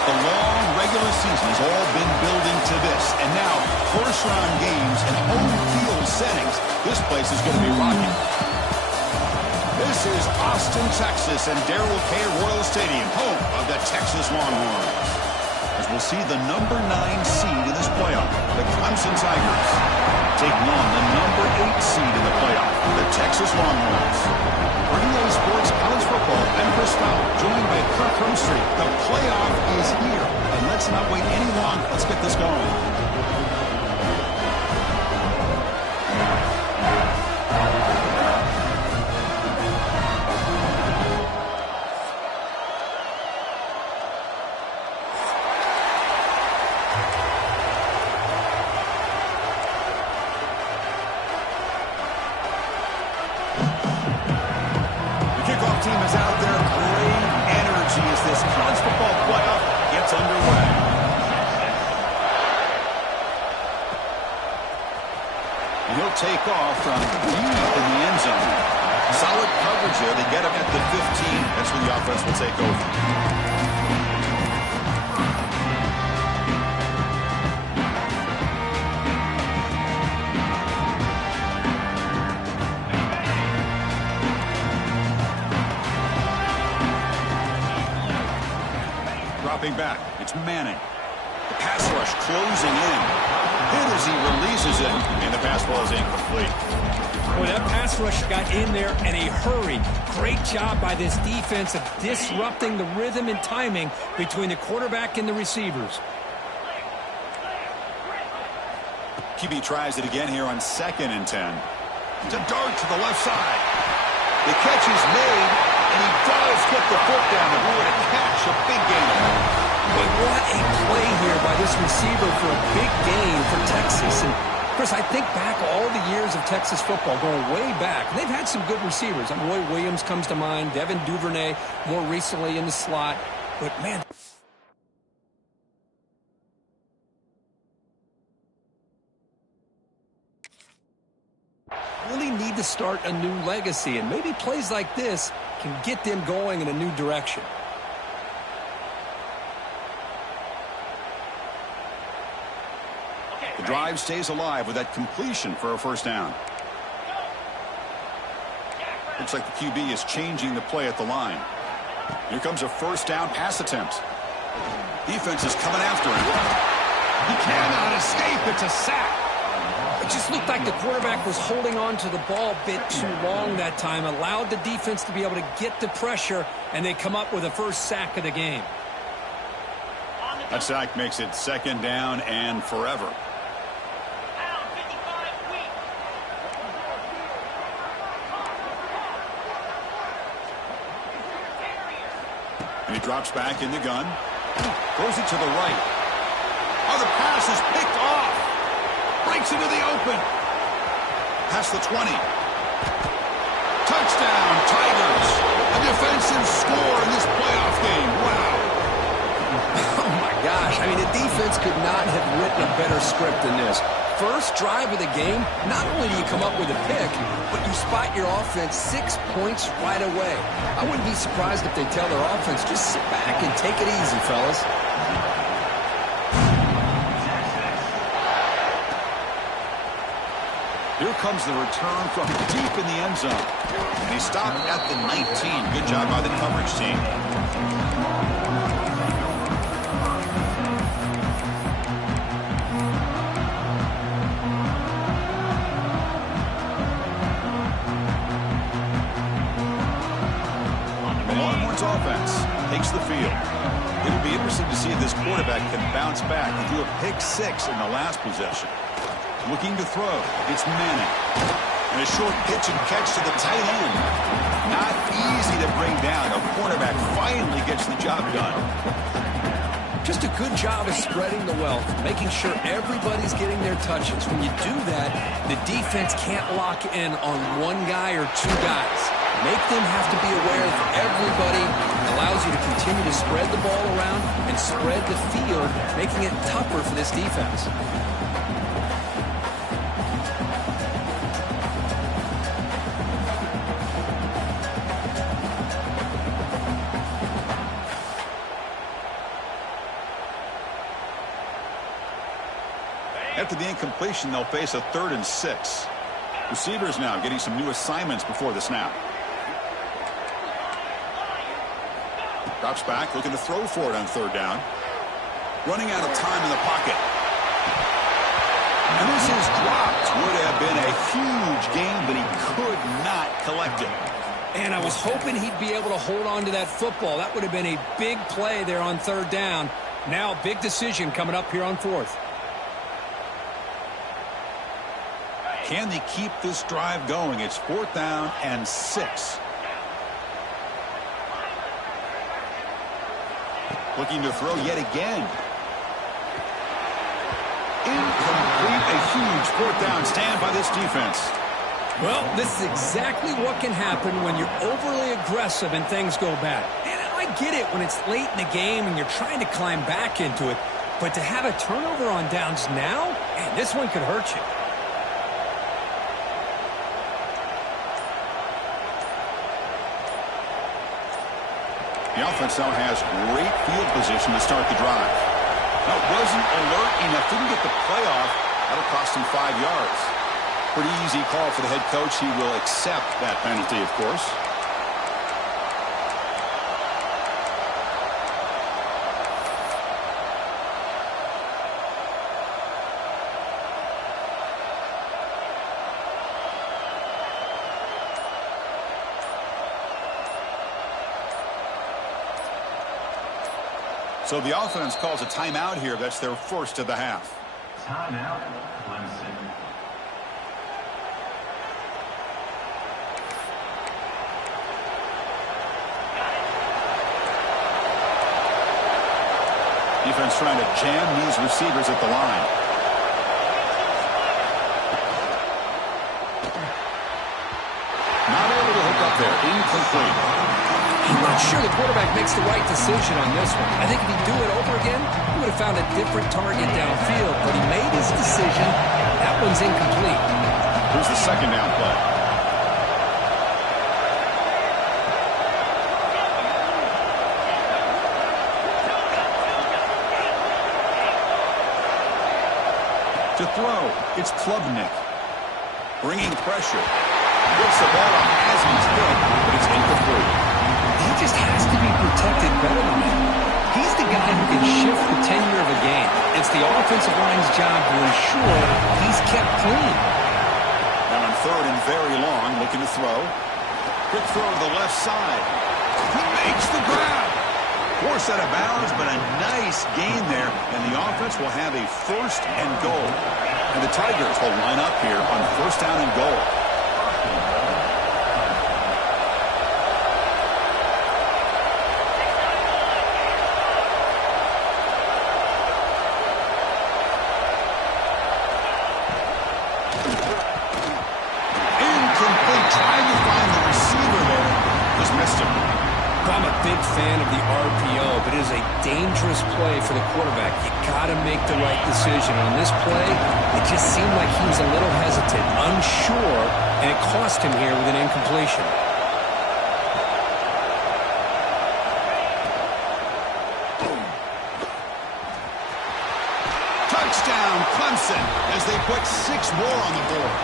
The long regular season has all been building to this. And now, first-round games and home field settings. This place is going to be rocking. This is Austin, Texas, and Darrell K. Royal Stadium, home of the Texas Longhorns. As we'll see the number 9 seed in this playoff, the Clemson Tigers, taking on the number 8 seed in the playoff, the Texas Longhorns. For EA Sports College Football, I'm Chris Fowler, joined by Kirk Hermstreet. The playoff is here, and let's not wait any longer. Let's get this going. Team is out there. Great energy as this college football playoff gets underway. And he'll take off from deep in the end zone. Solid coverage here. They get him at the 15. That's when the offense will take over. Dropping back, it's Manning. The pass rush closing in. Hit as he releases it, and the pass ball is incomplete. Boy, that pass rush got in there in a hurry. Great job by this defense of disrupting the rhythm and timing between the quarterback and the receivers. QB tries it again here on 2nd and 10. It's a dart to the left side. The catch is made, and he does get the foot down. And what a catch, a big gain. But what a play here by this receiver for a big gain for Texas. And Chris, I think back all the years of Texas football, going way back. They've had some good receivers. Roy Williams comes to mind, Devin Duvernay more recently in the slot. But, man, really need to start a new legacy, and maybe plays like this can get them going in a new direction. The drive stays alive with that completion for a first down. Looks like the QB is changing the play at the line. Here comes a first down pass attempt. Defense is coming after him. He cannot escape. It's a sack. It just looked like the quarterback was holding on to the ball a bit too long that time, allowed the defense to be able to get the pressure, and they come up with a first sack of the game. That sack makes it 2nd down and forever. And he drops back in the gun. Throws it to the right. Oh, the pass is picked off. Breaks into the open. Past the 20. Touchdown, Tigers. A defensive score in this playoff game. Wow. Oh, my gosh. I mean, the defense could not have written a better script than this. First drive of the game, not only do you come up with a pick, but you spot your offense 6 points right away. I wouldn't be surprised if they tell their offense, just sit back and take it easy, fellas. Here comes the return from deep in the end zone. And he stopped at the 19. Good job by the coverage team. Offense takes the field. It'll be interesting to see if this quarterback can bounce back. He threw a pick 6 in the last possession. Looking to throw. It's Manning. And a short pitch and catch to the tight end. Not easy to bring down. A quarterback finally gets the job done. Just a good job of spreading the wealth, making sure everybody's getting their touches. When you do that, the defense can't lock in on one guy or two guys. Make them have to be aware of everybody. It allows you to continue to spread the ball around and spread the field, making it tougher for this defense. After the incompletion, they'll face a 3rd and 6. Receivers now getting some new assignments before the snap. Drops back, looking to throw for it on 3rd down. Running out of time in the pocket. And this is dropped. Would have been a huge gain, but he could not collect it. And I was hoping he'd be able to hold on to that football. That would have been a big play there on 3rd down. Now, big decision coming up here on 4th. Can they keep this drive going? It's 4th down and 6. Looking to throw yet again. Incomplete. A huge 4th down stand by this defense. Well, this is exactly what can happen when you're overly aggressive and things go bad. And I get it when it's late in the game and you're trying to climb back into it. But to have a turnover on downs now, man, this one could hurt you. The offense now has great field position to start the drive. Now, wasn't alert enough, didn't get the play off. That'll cost him 5 yards. Pretty easy call for the head coach. He will accept that penalty, of course. So the offense calls a timeout here. That's their first of the half. Timeout, Clemson. Defense trying to jam these receivers at the line. Not able to hook up there. Incomplete. I'm not sure the quarterback makes the right decision on this one. I think if he'd do it over again, he would have found a different target downfield, but he made his decision. That one's incomplete. Here's the 2nd down play. To throw, it's Klubnik. Bringing pressure. Gets the ball on as he's hit, but it's incomplete. He just has to be protected better than that. He's the guy who can shift the tenure of a game. It's the offensive line's job to ensure he's kept clean. Now on 3rd and very long, looking to throw. Quick throw to the left side. He makes the grab. Forced out of bounds, but a nice gain there, and the offense will have a 1st and goal. And the Tigers will line up here on 1st down and goal. I'm a big fan of the RPO, but it is a dangerous play for the quarterback. You got to make the right decision. On this play, it just seemed like he was a little hesitant, unsure, and it cost him here with an incompletion. Touchdown, Clemson, as they put 6 more on the board.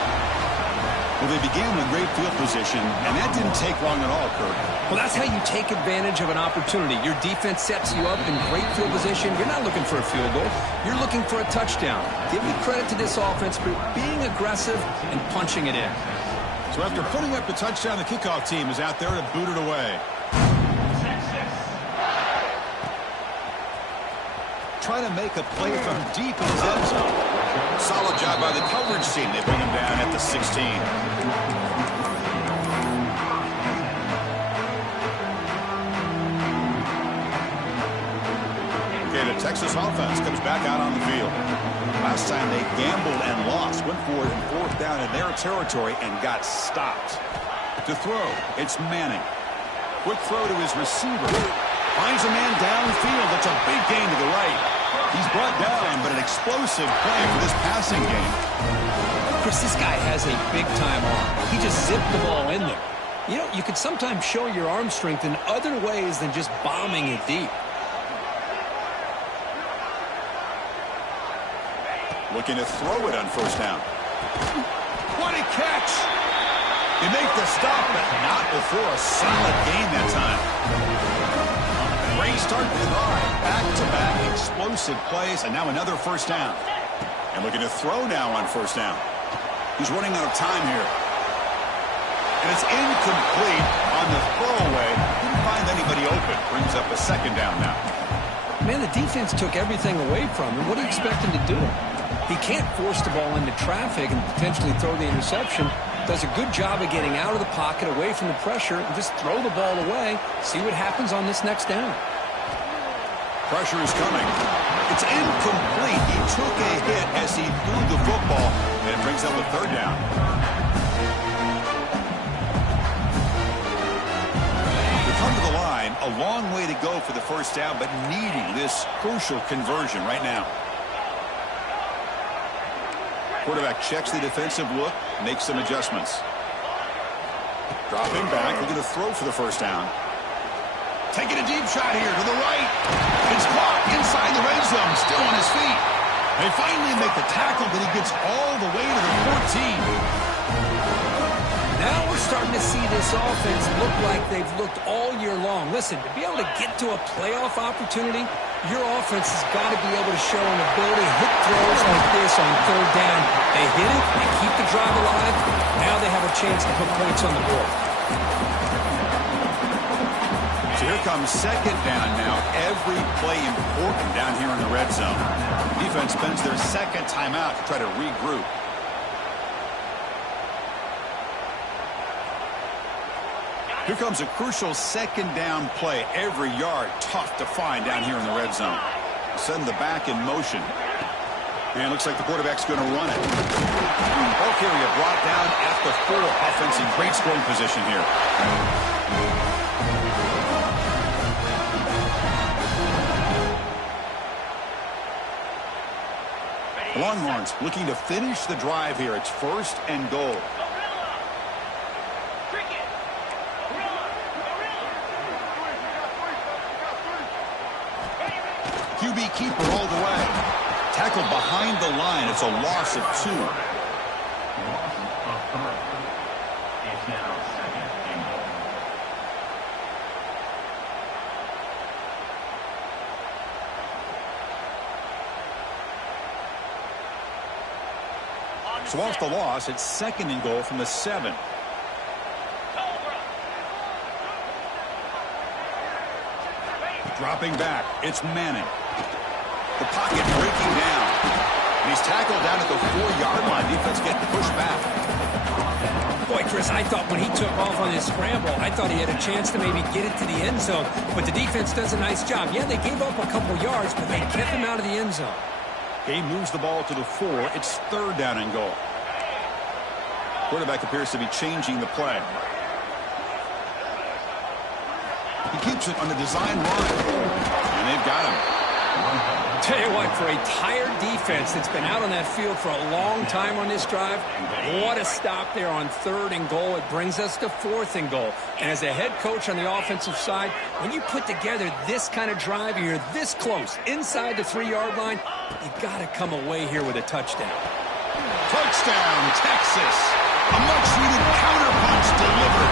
Well, they began with great field position, and that didn't take long at all, Kirk. Well, that's how you take advantage of an opportunity. Your defense sets you up in great field position. You're not looking for a field goal. You're looking for a touchdown. Give me credit to this offense for being aggressive and punching it in. So after putting up the touchdown, the kickoff team is out there to boot it away. Trying to make a play from deep in his end zone. Solid job by the coverage team. They bring him down at the 16. Okay, the Texas offense comes back out on the field. Last time they gambled and lost. Went for it in 4th down in their territory and got stopped. To throw, it's Manning. Quick throw to his receiver. Finds a man downfield. That's a big gain to the right. He's brought down, but an explosive play for this passing game. Chris, this guy has a big-time arm. He just zipped the ball in there. You know, you could sometimes show your arm strength in other ways than just bombing it deep. Looking to throw it on first down. What a catch! They make the stop, but not before a solid gain that time. Great start to the drive. Back-to-back explosive plays, and now another first down. And looking to throw now on first down. He's running out of time here. And it's incomplete on the throwaway. Didn't find anybody open. Brings up a second down now. Man, the defense took everything away from him. What do you expect him to do? He can't force the ball into traffic and potentially throw the interception. Does a good job of getting out of the pocket, away from the pressure, and just throw the ball away. See what happens on this next down. Pressure is coming. It's incomplete. He took a hit as he threw the football, and it brings up a third down. We come to the line, a long way to go for the first down, but needing this crucial conversion right now. Quarterback checks the defensive look, makes some adjustments. Dropping back, looking to throw for the first down. Taking a deep shot here to the right. It's caught inside the red zone, still on his feet. They finally make the tackle, but he gets all the way to the 14. Now we're starting to see this offense look like they've looked all year long. Listen, to be able to get to a playoff opportunity, your offense has got to be able to show an ability to hit throws like this on third down. They hit it, they keep the drive alive. Now they have a chance to put points on the board. So here comes second down now. Every play important down here in the red zone. Defense spends their second timeout to try to regroup. Here comes a crucial second down play. Every yard tough to find down here in the red zone. Send the back in motion. And looks like the quarterback's going to run it. Ball carrier brought down at the 4. Offense in great scoring position here. Longhorns looking to finish the drive here. It's first and goal. QB keeper all the way. Tackled behind the line. It's a loss of 2. It's now second and goal. So off the loss, it's second and goal from the 7. Dropping back, it's Manning. The pocket breaking down. And he's tackled down at the 4-yard line. Defense getting pushed back. Boy, Chris, I thought when he took off on his scramble, I thought he had a chance to maybe get it to the end zone. But the defense does a nice job. Yeah, they gave up a couple yards, but they kept him out of the end zone. He moves the ball to the 4. It's third down and goal. Quarterback appears to be changing the play. He keeps it on the design run. And they've got him. Tell you what, for a tired defense that's been out on that field for a long time on this drive, what a stop there on third and goal. It brings us to fourth and goal. And as a head coach on the offensive side, when you put together this kind of drive, you're this close, inside the 3-yard line, you got to come away here with a touchdown. Touchdown, Texas. A much-needed counterpunch delivered.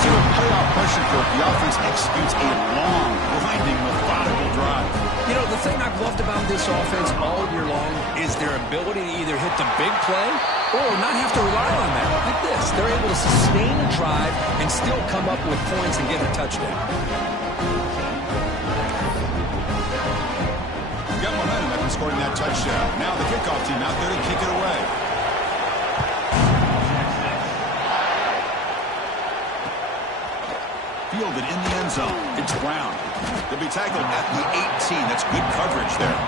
Zero playoff pressure for the offense executes a long, grinding, methodical drive. You know, the thing I've loved about this offense all year long is their ability to either hit the big play or not have to rely on that. Like this, they're able to sustain a drive and still come up with points and get a touchdown. Got momentum after scoring that touchdown. Now the kickoff team out there to kick it away. Fielded in the end zone. It's Brown. They'll be tackled at the 18. That's good coverage there.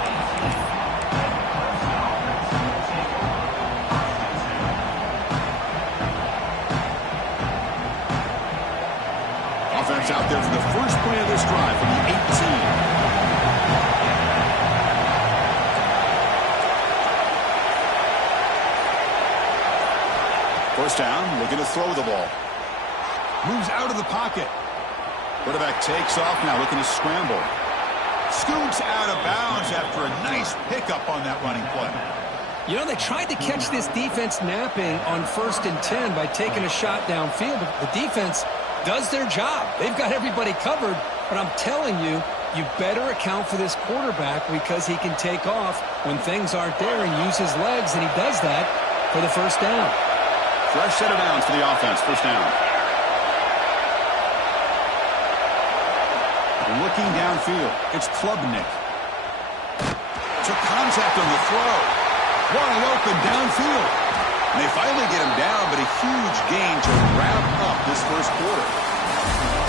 Offense out there for the first play of this drive from the 18. First down, looking to throw the ball. Moves out of the pocket. Quarterback takes off now, looking to scramble. Scoots out of bounds after a nice Nice pickup on that running play. You know, they tried to catch this defense napping on 1st and 10 by taking a shot downfield, but the defense does their job. They've got everybody covered, but I'm telling you, you better account for this quarterback because he can take off when things aren't there and use his legs, and he does that for the first down. Fresh set of downs for the offense, first down. Looking downfield, it's Klubnik. Took contact on the throw. Wide open downfield. And they finally get him down, but a huge gain to wrap up this first quarter.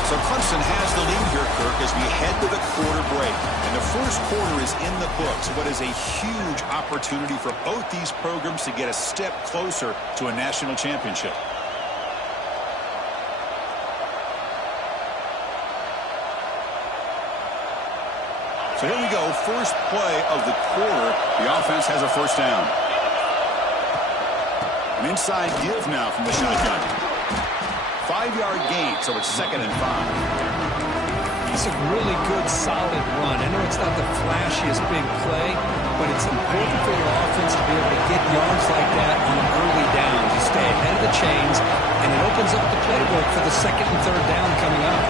So Clemson has the lead here, Kirk, as we head to the quarter break. And the first quarter is in the books. What is a huge opportunity for both these programs to get a step closer to a national championship. So here we go, first play of the quarter. The offense has a first down. An inside give now from the shotgun. 5-yard gain, so it's 2nd and 5. It's a really good, solid run. I know it's not the flashiest big play, but it's important for your offense to be able to get yards like that on an early down. You stay ahead of the chains, and it opens up the playbook for the 2nd and 3rd down coming up.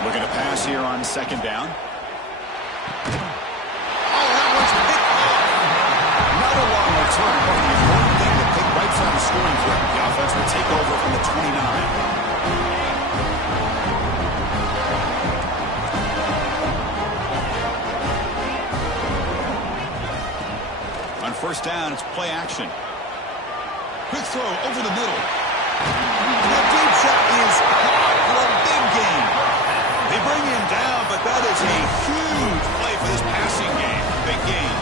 Looking to pass here on 2nd down. Oh, that one's picked off. Not a long return, but the important thing to pick right side of scoring threat. The offense will take over from the 29. On first down, it's play action. Quick throw over the middle. The deep shot is caught for a big gain. They bring him down, but that is a huge play for this passing game. Big gain.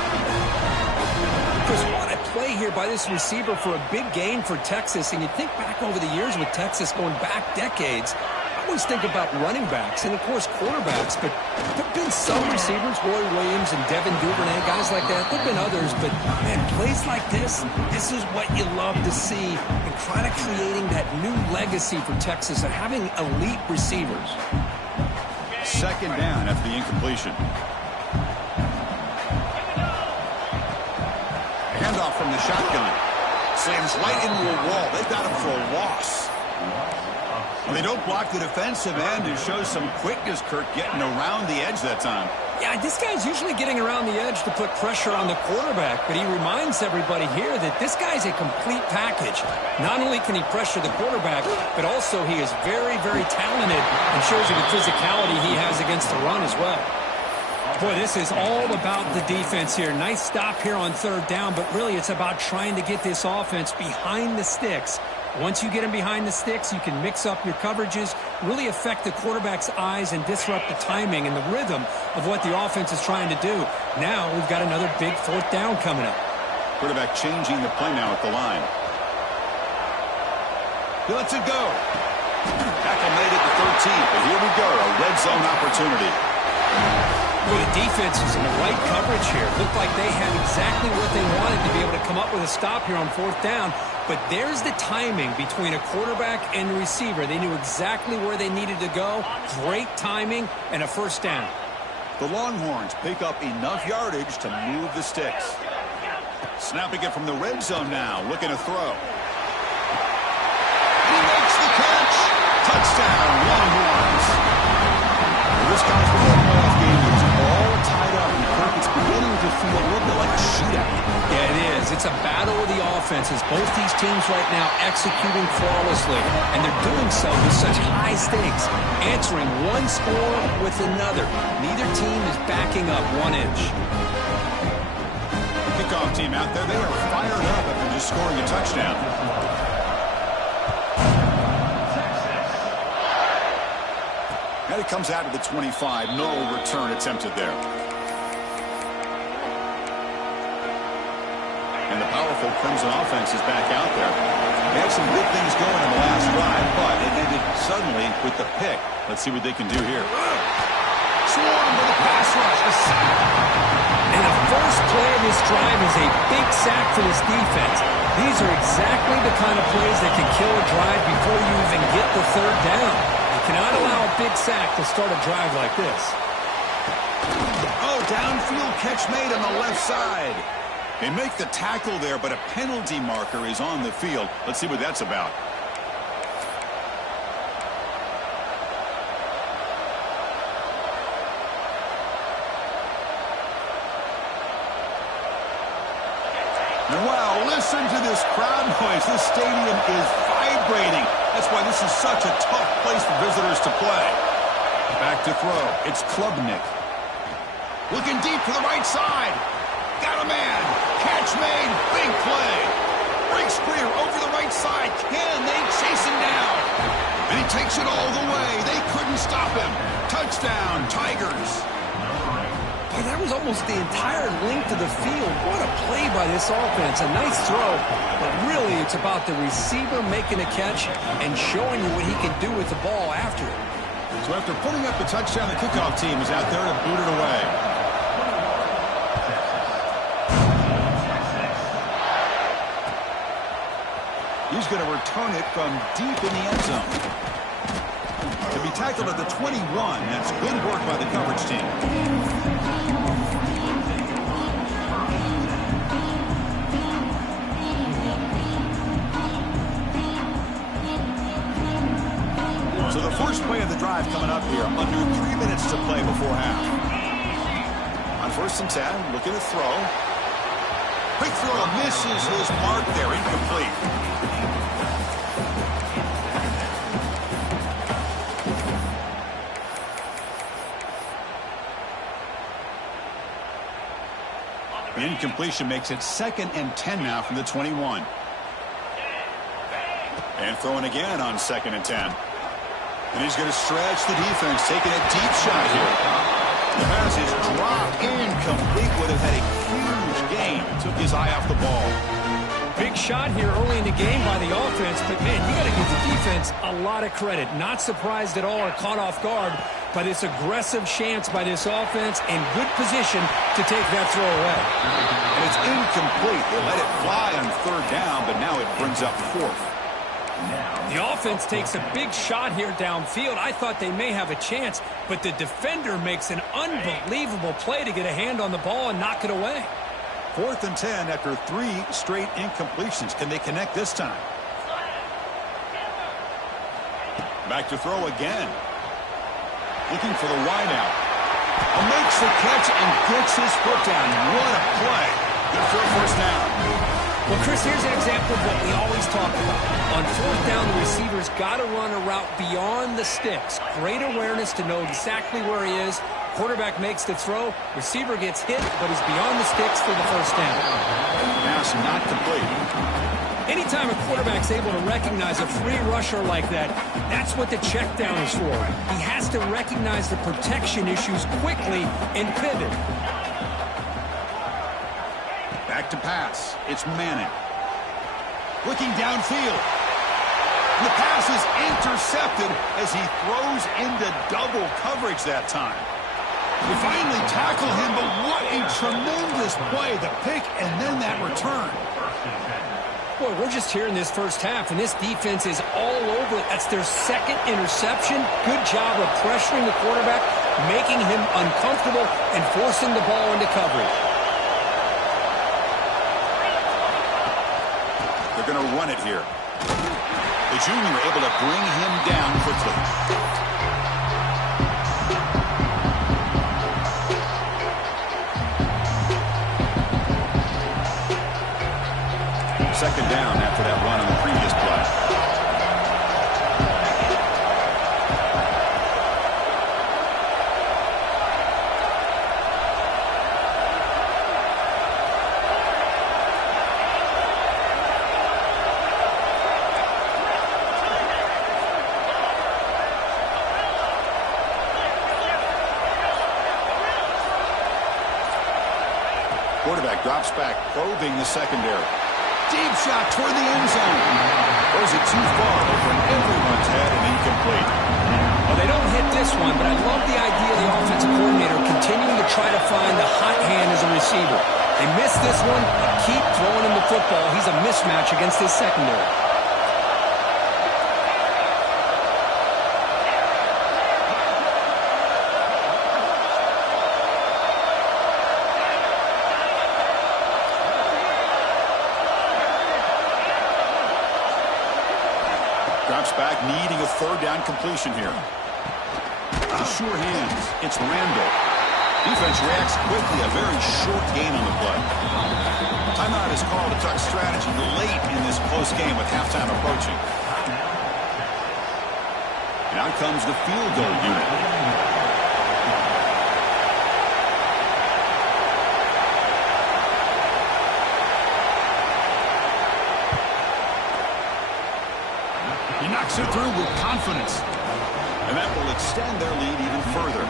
Chris, what a play here by this receiver for a big gain for Texas. And you think back over the years with Texas going back decades, I always think about running backs and, of course, quarterbacks. But there have been some receivers, Roy Williams and Devin Duvernay, guys like that. There have been others, but, man, plays like this is what you love to see and kind of creating that new legacy for Texas of having elite receivers. 2nd down after the incompletion. Handoff from the shotgun. Slams right into a wall. They've got him for a loss. Well, they don't block the defensive end and show some quickness, Kirk, getting around the edge that time. Yeah, this guy's usually getting around the edge to put pressure on the quarterback, but he reminds everybody here that this guy's a complete package. Not only can he pressure the quarterback, but also he is very, very talented and shows you the physicality he has against the run as well. Boy, this is all about the defense here. Nice stop here on 3rd down, but really it's about trying to get this offense behind the sticks. Once you get him behind the sticks, you can mix up your coverages, really affect the quarterback's eyes and disrupt the timing and the rhythm of what the offense is trying to do. Now we've got another big 4th down coming up. Quarterback changing the play now at the line. He lets it go. Tackle made at the 13, but here we go, a red zone opportunity. Well, the defense is in the right coverage here. Looked like they had exactly what they wanted to be able to come up with a stop here on 4th down. But there's the timing between a quarterback and a receiver. They knew exactly where they needed to go. Great timing and a first down. The Longhorns pick up enough yardage to move the sticks. Snapping it from the red zone now, looking to throw. He makes the catch. Touchdown, Longhorns. This college football playoff game is all tied up, and Kirk, it's beginning to feel a little bit like a shootout. Yeah, it is. It's a battle of the offenses. Both these teams right now executing flawlessly, and they're doing so with such high stakes, answering one score with another. Neither team is backing up 1 inch. Kickoff team out there, they are fired up after just scoring a touchdown. And it comes out to the 25. No return attempted there. And the powerful Clemson offense is back out there. They had some good things going in the last drive, but it ended suddenly with the pick. Let's see what they can do here. Swarm with a pass rush. A sack. And the first play of this drive is a big sack for this defense. These are exactly the kind of plays that can kill a drive before you even get the 3rd down. You cannot allow a big sack to start a drive like this. Oh, downfield catch made on the left side. They make the tackle there, but a penalty marker is on the field. Let's see what that's about. And wow, listen to this crowd noise. This stadium is vibrating. That's why this is such a tough place for visitors to play. Back to throw. It's Klubnik. Looking deep to the right side. Got a man. Catch made. Big play. Breaks clear over the right side. Can they chase him down? And he takes it all the way. They couldn't stop him. Touchdown, Tigers. Hey, that was almost the entire length of the field. What a play by this offense. A nice throw, but really it's about the receiver making a catch and showing you what he can do with the ball after it. So after putting up the touchdown, the kickoff team is out there to boot it away. He's going to return it from deep in the end zone. To be tackled at the 21, that's good work by the coverage team. So the first play of the drive coming up here, under 3 minutes to play before half. On 1st and 10, looking to throw. Quick throw, misses his mark there, incomplete. The incompletion makes it 2nd and 10 now from the 21. And throwing again on 2nd and 10. And he's going to stretch the defense, taking a deep shot here. The pass is dropped, incomplete. Would have had a huge gain. Took his eye off the ball. Big shot here early in the game by the offense, but man, you got to give the defense a lot of credit. Not surprised at all or caught off guard by this aggressive chance by this offense and good position to take that throw away. And it's incomplete. They let it fly on 3rd down, but now it brings up 4th. The offense takes a big shot here downfield. I thought they may have a chance, but the defender makes an unbelievable play to get a hand on the ball and knock it away. 4th and 10 after 3 straight incompletions. Can they connect this time? Back to throw again. Looking for the wideout. Makes the catch and gets his foot down. What a play. Good for a 1st down. Well, Chris, here's an example of what we always talk about. On 4th down, the receiver's got to run a route beyond the sticks. Great awareness to know exactly where he is. Quarterback makes the throw. Receiver gets hit, but he's beyond the sticks for the 1st down. Pass not complete. Anytime a quarterback's able to recognize a free rusher like that, that's what the check down is for. He has to recognize the protection issues quickly and pivot. Back to pass. It's Manning. Looking downfield. The pass is intercepted as he throws into double coverage that time. We finally tackle him, but what a tremendous play. The pick and then that return. Boy, we're just here in this 1st half, and this defense is all over it. That's their 2nd interception. Good job of pressuring the quarterback, making him uncomfortable, and forcing the ball into coverage. They're going to run it here. The junior able to bring him down quickly. 2nd down after that run on the previous play. Quarterback drops back, probing the secondary. Deep shot toward the end zone. Throws it too far over everyone's head and incomplete. Well, they don't hit this one, but I love the idea of the offensive coordinator continuing to try to find the hot hand as a receiver. They miss this one, but keep throwing him the football. He's a mismatch against his secondary. back, needing a third down completion here. To sure hands. It's Randall. Defense reacts quickly. A very short gain on the play. Timeout is called to talk strategy late in this close game with halftime approaching. And out comes the field goal unit. He knocks it through with confidence. And that will extend their lead even further.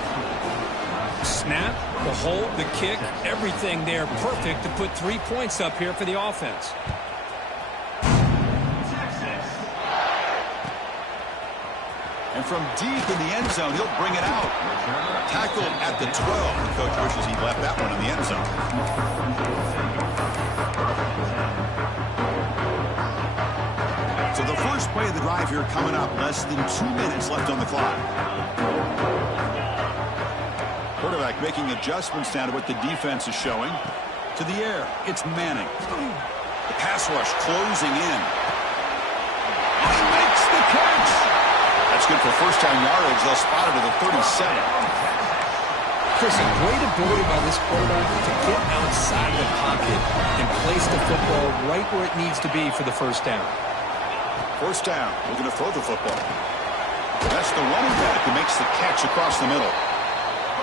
Snap, the hold, the kick, everything there perfect to put 3 points up here for the offense. And from deep in the end zone, he'll bring it out. Tackled at the 12. The coach wishes he left that one in the end zone. So the first play of the drive here coming up. Less than 2 minutes left on the clock. Quarterback making adjustments now to what the defense is showing. To the air, it's Manning. The pass rush closing in. And he makes the catch. That's good for first down yardage. They'll spot it at the 37. Chris, a great ability by this quarterback to get outside the pocket and place the football right where it needs to be for the first down. First down, looking to throw the football. That's the running back who makes the catch across the middle.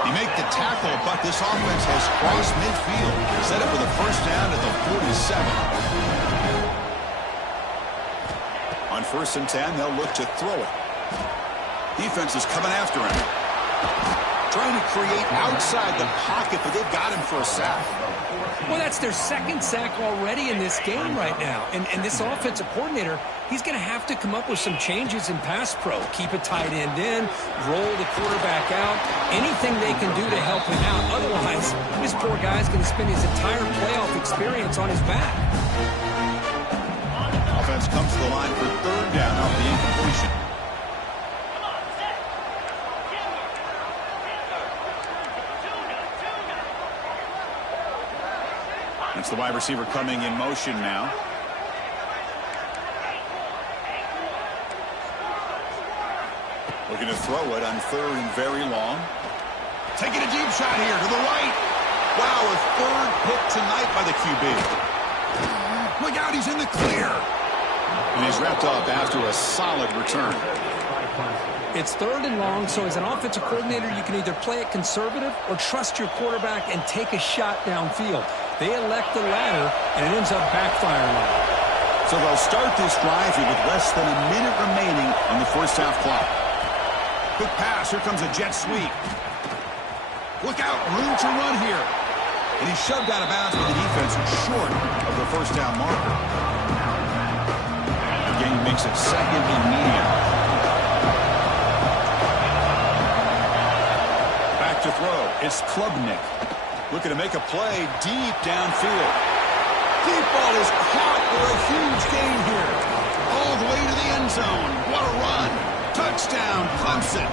He made the tackle, but this offense has crossed midfield. Set up for the first down at the 47. On 1st and 10, they'll look to throw it. Defense is coming after him. Trying to create outside the pocket, but they've got him for a sack. Well, that's their second sack already in this game right now. And this offensive coordinator, he's going to have to come up with some changes in pass pro. Keep a tight end in, roll the quarterback out, anything they can do to help him out. Otherwise, this poor guy's going to spend his entire playoff experience on his back. Offense comes to the line for third down off the incompletion. It's the wide receiver coming in motion now. Looking to throw it on third and very long. Taking a deep shot here to the right. Wow, a third pick tonight by the QB. Look out, he's in the clear. And he's wrapped up after a solid return. It's third and long, so as an offensive coordinator, you can either play it conservative or trust your quarterback and take a shot downfield. They elect the latter, and it ends up backfiring on them. So they'll start this drive here with less than a minute remaining on the first half clock. Quick pass. Here comes a jet sweep. Look out. Room to run here. And he's shoved out of bounds by the defense short of the first down marker. The game makes it second and medium. Back to throw. It's Klubnik. Looking to make a play deep downfield. Deep ball is caught for a huge gain here. All the way to the end zone. What a run. Touchdown, Clemson.